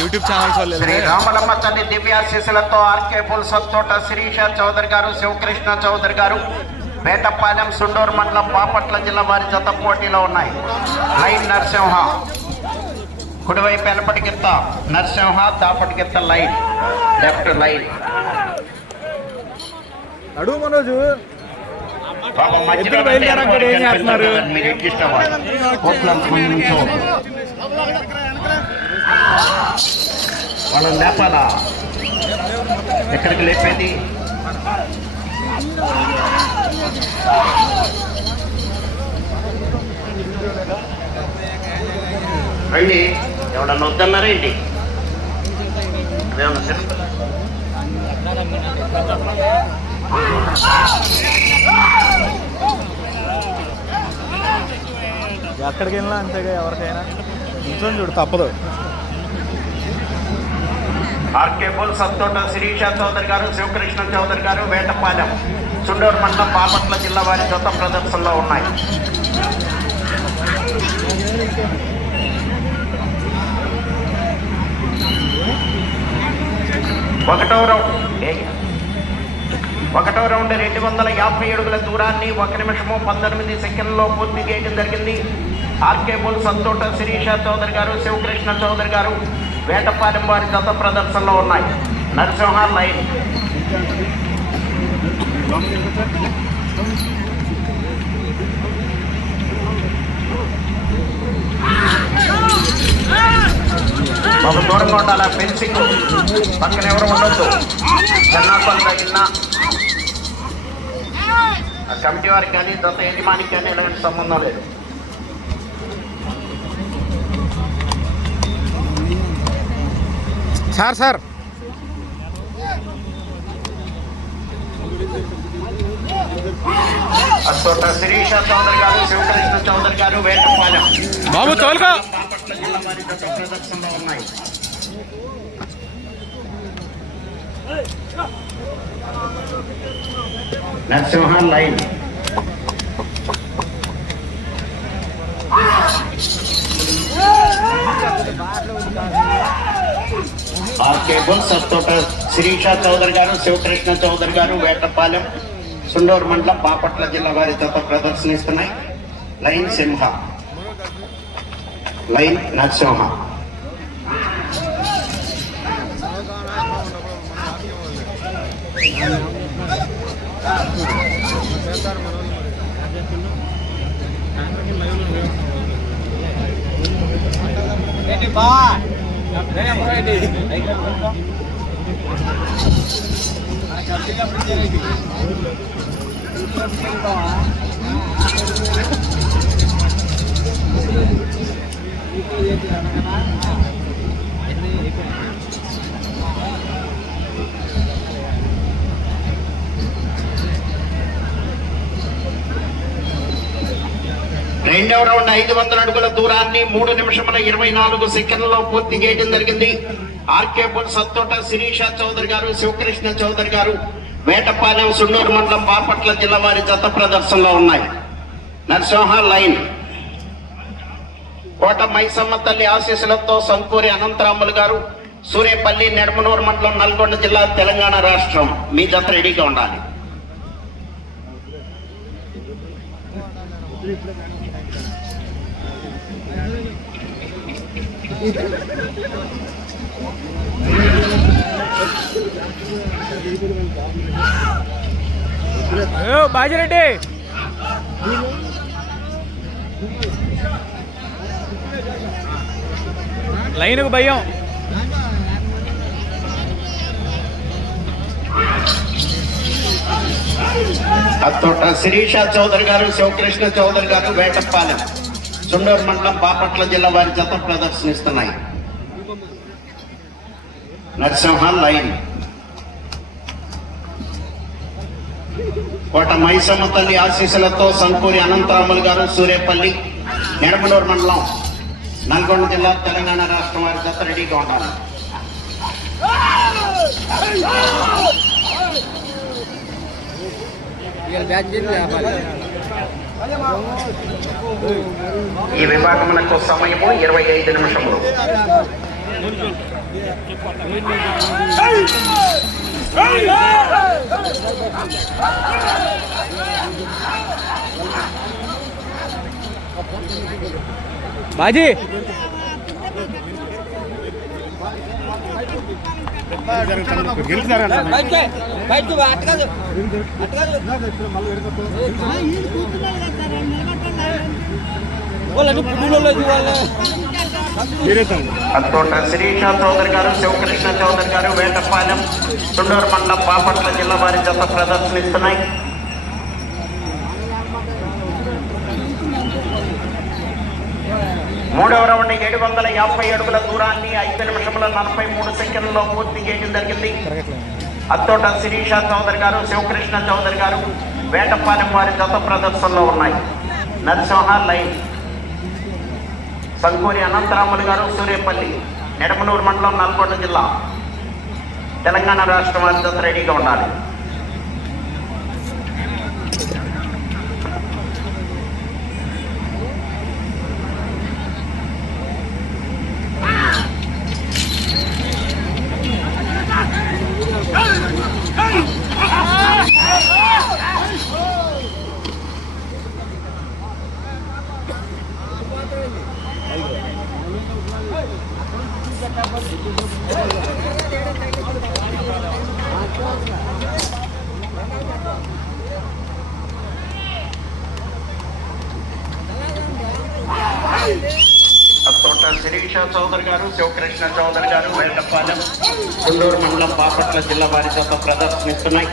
YouTube channels Shri Ramalamma తల్లి దివ్యాశీస్సులతో RK pulls తోట శిరీష చౌదరి గారు, శివకృష్ణ చౌదరి గారు, వేటపాలెం సుండూరు మండలం బాపట్ల జిల్లా వారి జత పోటీలో ఉన్నాయి. లైన్ నరసింహ, కుడివైపు వెనపటికింత నరసింహ, దాపటికింత లైన్, లెఫ్ట్ లైన్. అడుగు మనోజు మీరు ఎక్కిష్టవాళ్ళు వాళ్ళని లేపాలా? ఎక్కడికి లేపేది? రండి, ఎవడన్నా వద్దన్నారేంటి? అదేమన్నా సినిమా ఎక్కడికి వెళ్ళినా అంతేగా, ఎవరికైనా నిల్చొని చూడు తప్పదు. ఆర్కే పుల్స్ తోట శిరీష చౌదరి గారు, శివకృష్ణ చౌదరి గారు, వేటపాలెం సుండూరు మండలం బాపట్ల జిల్లా వారి జత ప్రదర్శనలో ఉన్నాయి. ఒకటో రౌండ్ 250 అడుగుల దూరాన్ని 1 నిమిషము 19 సెకండ్లలో పూర్తి చేయడం జరిగింది. ఆర్కే పుల్స్ తోట శిరీష చౌదరి గారు, శివకృష్ణ చౌదరి గారు, వేటపాలెం వారి జత ప్రదర్శనలో ఉన్నాయి. నరసింహ లైన్. ఒక దూరంగా ఉండాలి. ఫెన్సింగ్ పక్కన ఎవరు ఉండొద్దు. జన్నాపల్లి తగిలిన కమిటీ వారికి కానీ జత యజమానికి కానీ ఎలాంటి సంబంధం లేదు. సార్ అతోట శిరీష చౌదరి గారు, శివకృష్ణ చౌదరి గారు, వేటపాలెం బాపట్ల జిల్లా వారి జత ప్రదర్శనలో ఉన్నాయి. నరసింహ లైన్. ఆర్కే పుల్స్ తోట శిరీష చౌదరి గారు, శివకృష్ణ చౌదరి గారు, వేటపాలెం సుండూరు మండలం బాపట్ల జిల్లా వారి జత ప్రదర్శనిస్తున్నాయి. లైన్ సింహ, లైన్ నరసింహ. రెండవ రౌండ్ 500 అడుగుల దూరాన్ని 3 నిమిషముల 24 సెకండ్లలో పూర్తి చేయడం జరిగింది. ఆర్కే పుల్స్ తోట శిరీష చౌదరి గారు, శివకృష్ణ చౌదరి గారు, వేటపాలెం సుండూరు మండలం బాపట్ల జిల్లా వారి జత ప్రదర్శనలో ఉన్నాయి. నరసింహ లైన్. కోట మైసమ్మ తల్లి ఆశీస్సులతో సంకూరి అనంతరాములు గారు, సూర్యపల్లి నెడమనూరు మండలం నల్గొండ జిల్లా తెలంగాణ రాష్ట్రం. మీ జత రెడీగా ఉండాలి. బాజిరెడ్డి లైన్కు భయం. అతోట శిరీష చౌదరి గారు, శివకృష్ణ చౌదరి గారు, వేటపాలెం సుండూరు మండలం బాపట్ల జిల్లా వారి జత ప్రదర్శనిస్తున్నాయి. నరసింహ లైన్. కోట మైసమ్మ తల్లి ఆశీస్సులతో సంకూరి అనంతరాములు గారు, సూర్యపల్లి నెడమనూరు మండలం నల్గొండ జిల్లా తెలంగాణ రాష్ట్రం వారి జత రెడీగా ఉండాలి. ఈ విభాగమునకు సమయము 25 నిమిషములు. బాజీ అత్తోట శిరీష చౌదరి గారు, శివకృష్ణ చౌదరి గారు, వేటపాలెం తుండూరు మండలం బాపట్ల జిల్లా వారి జత ప్రదర్శనిస్తున్నాయి. మూడవ రౌండ్ 750 అడుగుల దూరాన్ని 5 నిమిషముల 43 సెకండ్లలో పూర్తి చేయడం జరిగింది. అత్తోట శిరీష చౌదరి గారు, శివకృష్ణ చౌదరి గారు, వేటపాలెం వారి జత ప్రదర్శనలో ఉన్నాయి. నరసింహ లైన్, సంకూరి అనంతరాములు గారు, సూర్యపల్లి, నెడమనూరు మండలం, నల్గొండ జిల్లా, తెలంగాణ రాష్ట్రం వారి జత రెడీగా ఉండాలి. అత్తోట శిరీష చౌదరి గారు, శివకృష్ణ చౌదరి గారు, వేటపాలెం తుండూరు మండలం బాపట్ల జిల్లా వారి జత ప్రదర్శనిస్తున్నాయి.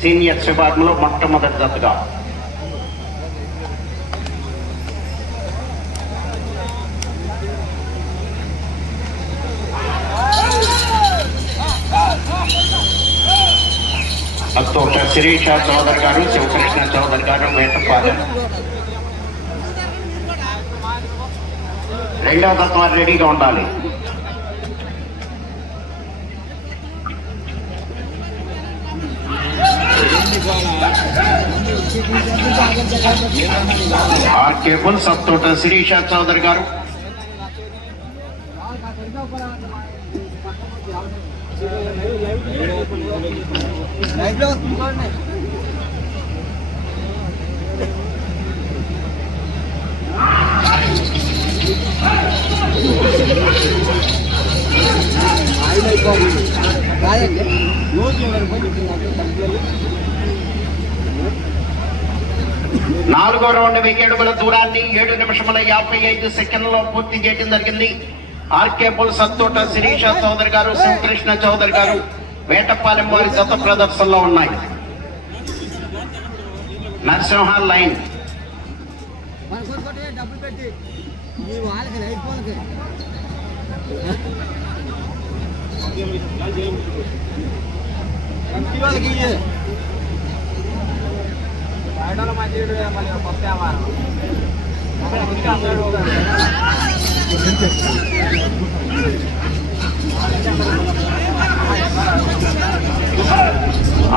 సీనియర్స్ విభాగంలో మొట్టమొదటి జతగా అత్తోట శిరీష చౌదరి గారు, శివకృష్ణ చౌదరి గారు, వేటపాలెం. రెండవ తత్వం రెడీగా ఉండాలి. ఆర్కే బుల్స్ అత్తోట శిరీష చౌదరి గారు, నాలుగో రౌండ్ 1000 అడుగుల దూరాన్ని 7 నిమిషముల 55 సెకండ్లలో పూర్తి చేయడం జరిగింది. ఆర్కే బుల్స్ అత్తోట శిరీష చౌదరి గారు, శివకృష్ణ చౌదరి గారు, వేటపాలెం వారి జత ప్రదర్శనలో ఉన్నాయి. Narasimha line,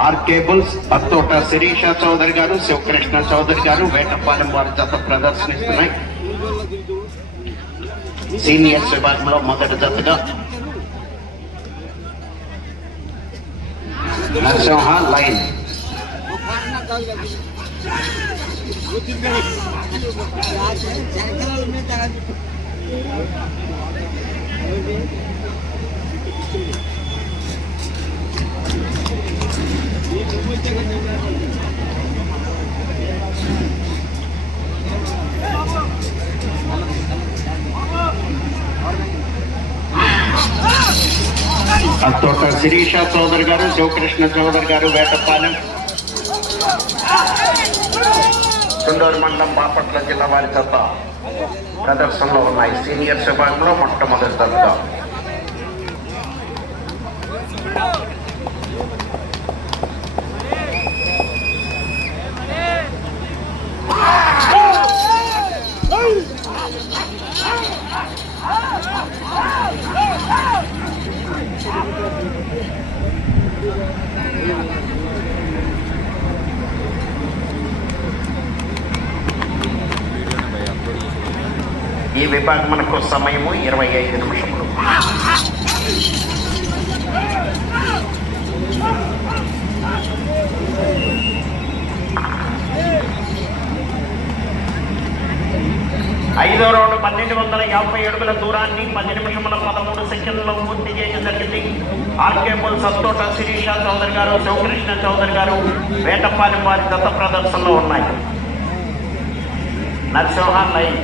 RK Bulls Attota Sirisha Chowdary గారు, శివకృష్ణ చౌదరి గారు, వేటపాలెం వారి జత ప్రదర్శనిస్తున్నాయి. సీనియర్స్ విభాగంలో మొదటి జతగా నరసింహ లైన్, అత్తోట శిరీష చౌదరి గారు, శివకృష్ణ చౌదరి గారు, వేటపాలెం తుండూరు మండలం బాపట్ల జిల్లా వారి జత ప్రదర్శనలో ఉన్నాయి. సీనియర్స్ విభాగంలో మొట్టమొదటి జతగా ఈ విభాగమునకు సమయము 25 నిమిషములు. ఐదో రౌండ్ 1250 అడుగుల దూరాన్ని 10 నిమిషముల 13 సెకండ్లలో పూర్తి చేయడం జరిగింది. ఆర్కే బుల్ సత్తోట శిరీష చౌదరి గారు, శివకృష్ణ చౌదరి గారు వేటపాలెం వారి దత్త ప్రదర్శనలో ఉన్నాయి. Narasimha line.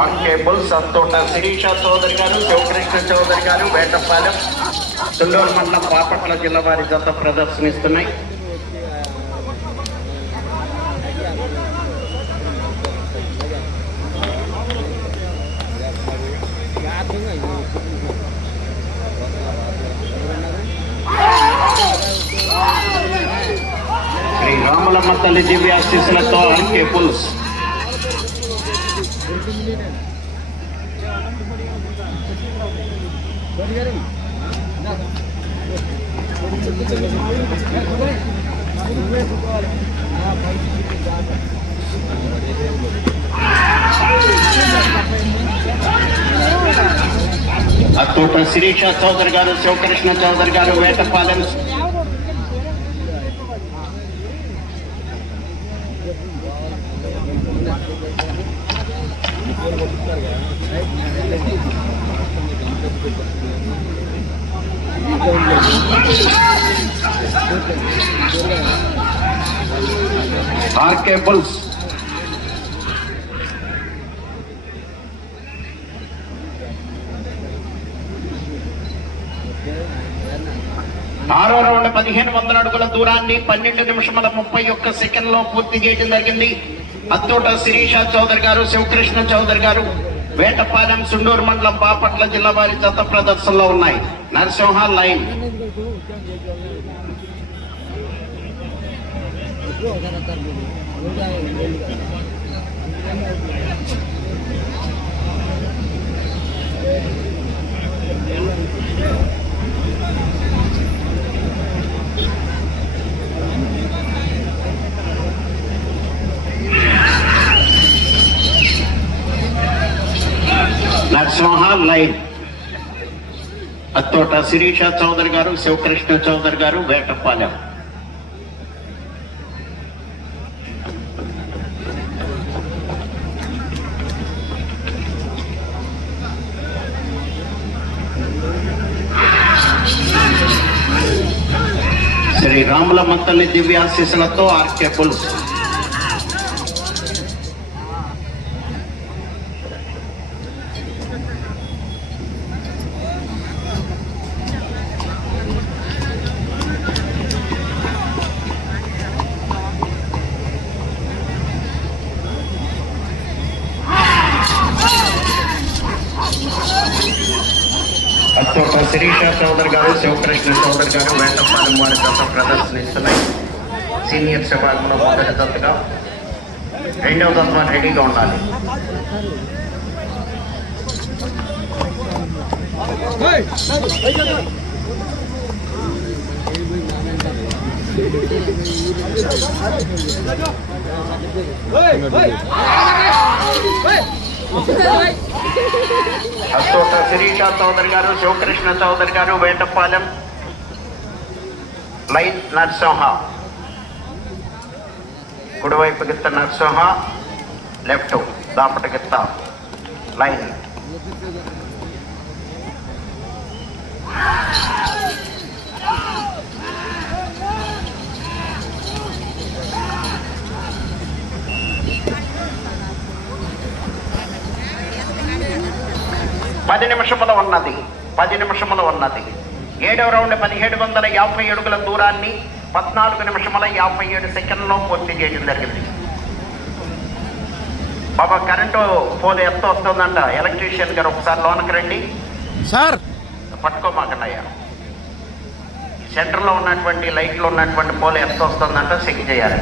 RK bull సత్తోట Sirisha Chowdary గారు, శివకృష్ణ చౌదరి గారు వేటపాలెం సుండూరు మండలం బాపట్ల జిల్లా వారి జత ప్రదర్శనిస్తున్నాయి. శ్రీ రాములమ్మ తల్లి దివ్యాశీస్సులతో ఆర్కే బుల్స్ అత్తోట శిరీష చౌదరి గారు, శివకృష్ణ చౌదరి గారు వేటపాలెం ఆర్కే బుల్స్ ఆరో రౌండ్ 1500 అడుగుల దూరాన్ని 12 నిమిషముల 31 సెకండ్లో పూర్తి చేయడం జరిగింది. అత్తోట శిరీష చౌదరి గారు, శివకృష్ణ చౌదరి గారు వేటపాలెం సుండూరు మండలం బాపట్ల జిల్లా వారి జత ప్రదర్శనలో ఉన్నాయి. నరసింహ లైన్. నరసింహ లైన్. అత్తోట శిరీష చౌదరి గారు, శివకృష్ణ చౌదరి గారు వేటపాలెం. శ్రీ రాములమ్మ తల్లి దివ్యాశీస్సులతో ఆర్కే బుల్స్. అత్తోట శిరీష చౌదరి గారు, శివకృష్ణ చౌదరి గారు వేటపాలెం వారి జత ప్రదర్శనిస్తున్నాయి. సీనియర్స్ విభాగంలో మొదటి జతగా, రెండవ జత రెడీగా ఉండాలి. అత్తోట శిరీష చౌదరి గారు, శివకృష్ణ చౌదరి గారు వేటపాలెం లైన్. నరసింహ కుడివైపు గిత్త నరసింహ, లెఫ్ట్ దాపట గిత్త లైన్. పది నిమిషముల ఉన్నది. 10 నిమిషములు ఉన్నది. 7వ రౌండ్ 1750 అడుగుల దూరాన్ని 14 నిమిషముల 57 సెకండ్లో పూర్తి చేయడం జరిగింది. బాబా కరెంటు పోల్ ఎంత వస్తుందంట? ఎలక్ట్రీషియన్ గారు ఒకసారి లోనకి రండి సార్. పట్టుకోమాకన్నయ్య. సెంటర్లో ఉన్నటువంటి లైట్లో ఉన్నటువంటి పోల్ ఎంత వస్తుందంట చెక్ చేయాలి.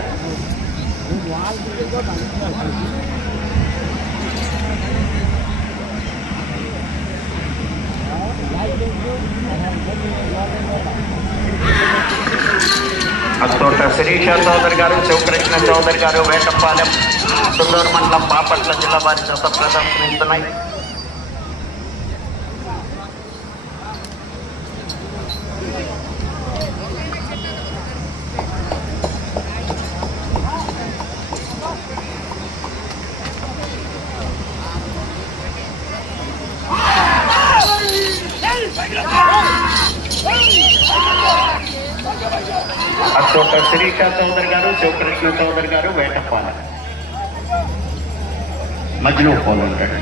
అత్తోట శిరీష చౌదరి గారు, శివకృష్ణ చౌదరి గారు, వేటపాలెం, సుందూరు మండలం, బాపట్ల జిల్లా వారి జత ప్రదర్శనిస్తున్నాయి. అత్తోట శిరీష చౌదరి గారు, శివకృష్ణ చౌదరి గారు, వేటపాలెం. మధ్యలో పోలు ఉంటాడు.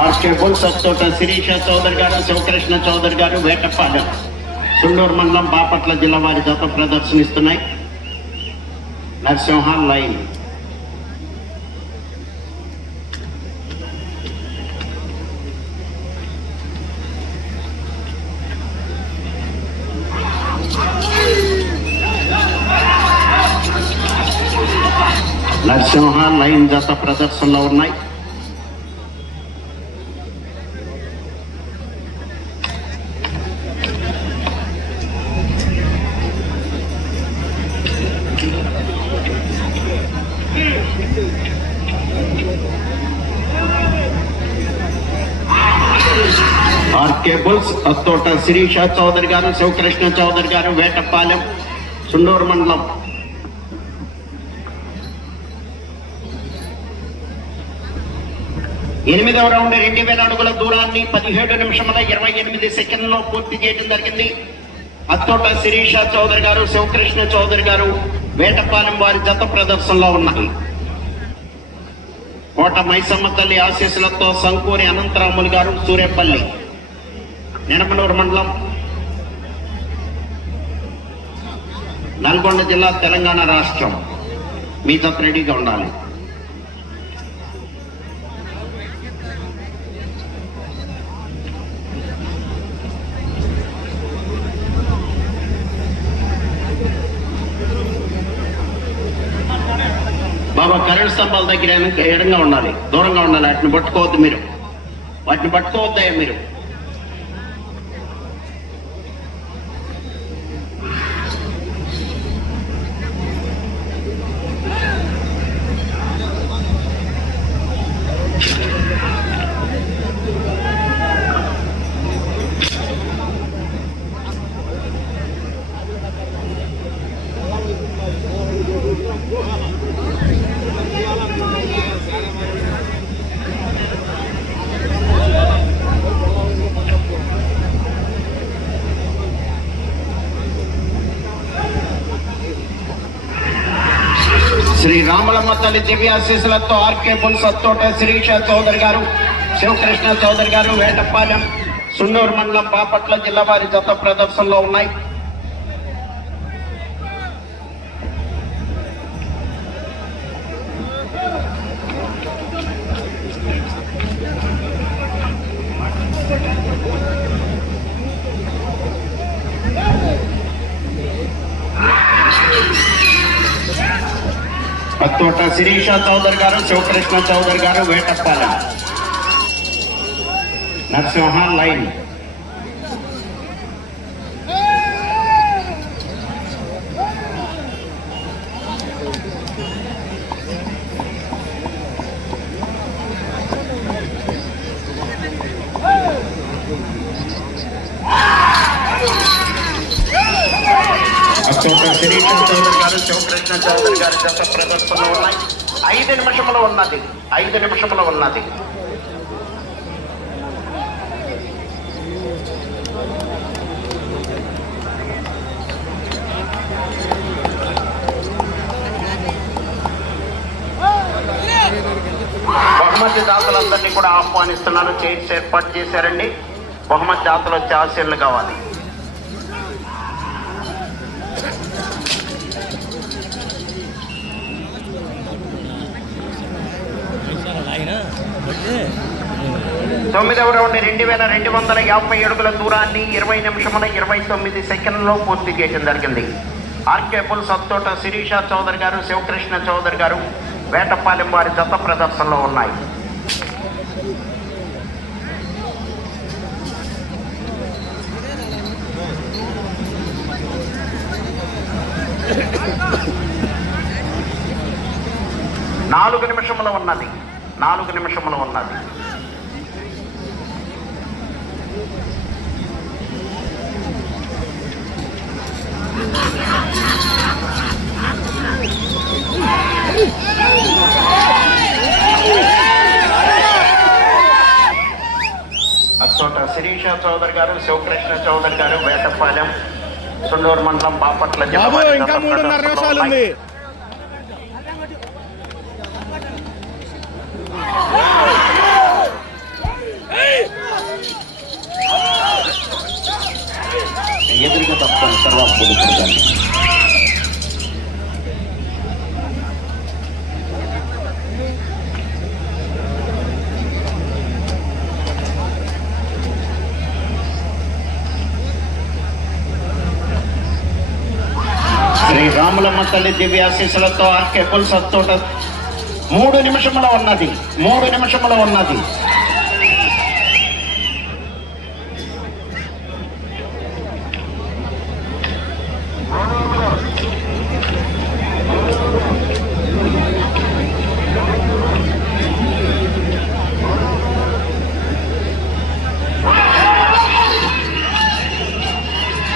ఆర్కే బుల్స్ అత్తోట శిరీష చౌదరి గారు, శివకృష్ణ చౌదరి గారు, వేటపాలెం, సుండూరు మండలం, బాపట్ల జిల్లా వారి జత ప్రదర్శనిస్తున్నాయి. నరసింహ లైన్. నరసింహ లైన్ జత ప్రదర్శనలో ఉన్నాయి. ఆర్కే బుల్స్ అత్తోట శిరీష చౌదరి గారు, శివకృష్ణ చౌదరి గారు, వేటపాలెం, సుండూరు మండలం. ఎనిమిదవ రౌండ్ 2000 అడుగుల దూరాన్ని 17 నిమిషముల 28 సెకండ్లో పూర్తి చేయడం జరిగింది. అత్తోట శిరీష చౌదరి గారు, శివకృష్ణ చౌదరి గారు, వేటపాలెం వారి జత ప్రదర్శనలో ఉన్నాయి. కోట మైసమ్మ తల్లి ఆశీస్సులతో సంకూరి అనంతరాములు గారు, సూర్యపల్లి, నిడమనూరు మండలం, నల్గొండ జిల్లా, తెలంగాణ రాష్ట్రం. మీ జత రెడీగా ఉండాలి. బాబా కరెంట్ స్తంభాల దగ్గర ఎడంగా ఉండాలి, దూరంగా ఉండాలి. వాటిని పట్టుకోవద్దు మీరు, వాటిని పట్టుకోవద్దయ్యా మీరు. శ్రీ రామలమ్మ తల్లి దివ్యాశీస్సులతో ఆర్కే బుల్స్ అత్తోట శిరీష చౌదరి గారు, శివకృష్ణ చౌదరి గారు, వేటపాలెం, సుండూరు మండలం, బాపట్ల జిల్లా వారి జత ప్రదర్శనలో ఉన్నాయి. అత్తోట శిరీష చౌదరి గారు, శివకృష్ణ చౌదరి గారు, వేటపాలెం, నరసింహ లైన్. అత్తోట శిరీష చౌదరి గారు, శివకృష్ణ చౌదరి గారి జత ప్రదర్శనలో ఉన్నాయి. 5 నిమిషములు ఉన్నది. 5 నిమిషములు ఉన్నది. బహుమతి దాతలందరినీ కూడా ఆహ్వానిస్తున్నారు. చైర్స్ ఏర్పాటు చేశారండి. బహుమతి దాతలు వచ్చి ఆశీర్లు కావాలి. తొమ్మిదవ రౌండ్ 2250 అడుగుల దూరాన్ని 20 నిమిషముల 29 సెకండ్లలో పూర్తి చేయడం జరిగింది. ఆర్కే పుల్ సత్తోట శిరీష చౌదరి గారు, శివకృష్ణ చౌదరి గారు వేటపాలెం వారి జత ప్రదర్శనలో ఉన్నాయి. నాలుగు నిమిషములు ఉన్నది. 4 నిమిషములు ఉన్నది. అచ్చోట శిరీష చౌదరి గారు, శివకృష్ణ చౌదరి గారు వేటపాలెం సుండూరు మండలం బాపట్ల జిల్లా. ఇంకా 3.5 నిమిషాలు ఉంది. ఎదురుగా తప్పని తర్వాత పొందుతుంటాను. శ్రీ రాములమ్మ తల్లి దివ్యాశీస్సులతో ఆర్కే పుల్ సత్తోట 3 నిమిషముల ఉన్నది. 3 నిమిషముల ఉన్నది.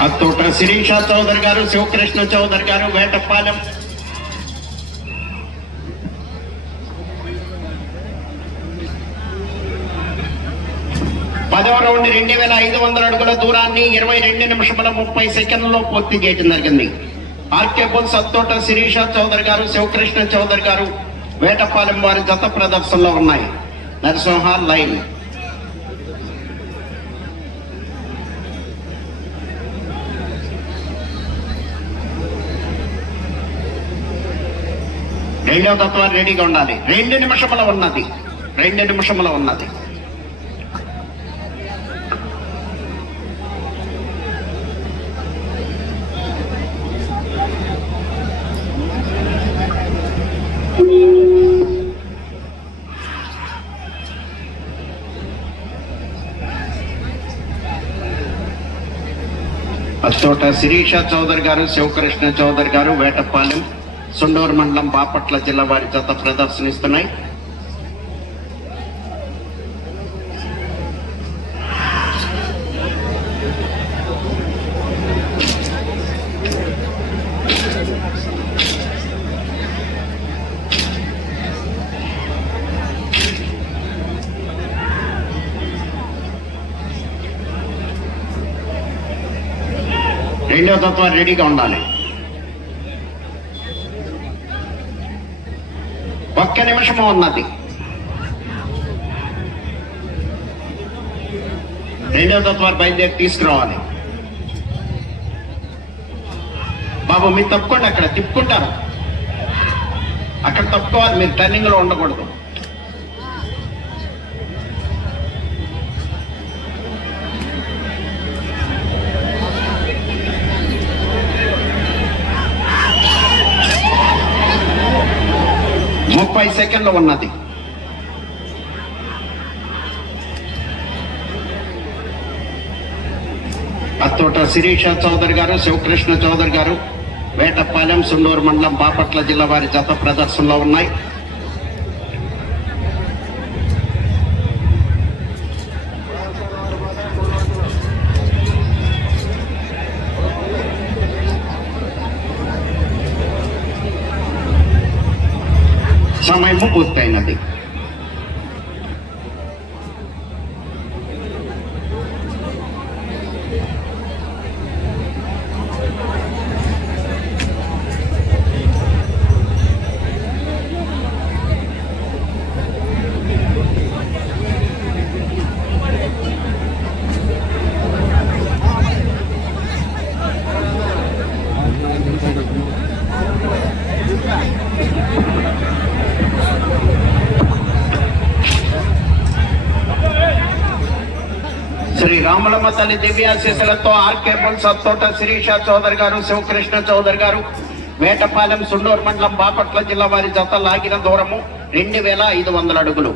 అత్తోట శిరీష చౌదరి గారు, శివకృష్ణ చౌదరి గారు వేటపాలెం. పదవ రౌండ్ 2500 అడుగుల దూరాన్ని 22 నిమిషముల 30 సెకండ్లలో పూర్తి చేయడం జరిగింది. ఆర్కే పుల్ సత్తోట శిరీష చౌదరి గారు, శివకృష్ణ చౌదరి గారు వేటపాలెం వారి జత ప్రదర్శనలో ఉన్నాయి. నరసింహ లైన్. రెండవ తత్వాలు రెడీగా ఉండాలి. 2 నిమిషముల ఉన్నది. 2 నిమిషముల ఉన్నది. అచ్చోట శిరీష చౌదరి గారు, శివకృష్ణ చౌదరి గారు వేటపాలెం సుండూరు మండలం బాపట్ల జిల్లా వారి జత ప్రదర్శనిస్తున్నాయి. రెండవ తత్వాలు రెడీగా ఉండాలి. 1 నిమిషము ఉన్నది. రెండవ తత్వాలు బయలుదేరి తీసుకురావాలి. బాబు మీరు తప్పుకోండి. అక్కడ తిప్పుకుంటారు. అక్కడ తప్పుకోవాలి. మీరు టర్నింగ్ లో ఉండకూడదు. ముప్పై సెకండ్లు ఉన్నది. అత్తోట శిరీష చౌదరి గారు, శివకృష్ణ చౌదరి గారు వేటపాలెం సుండూరు మండలం బాపట్ల జిల్లా వారి జత ప్రదర్శనలో ఉన్నాయి. సమయము పూర్తయినది. శ్రీ రాములమ్మ తల్లి దివ్యాశీస్సులతో ఆర్కే బుల్స్ తోట శిరీష చౌదరి గారు, శివకృష్ణ చౌదరి గారు, వేటపాలెం సుండూరు మండలం బాపట్ల జిల్లా వారి జత లాగిన దూరము 2500 అడుగులు.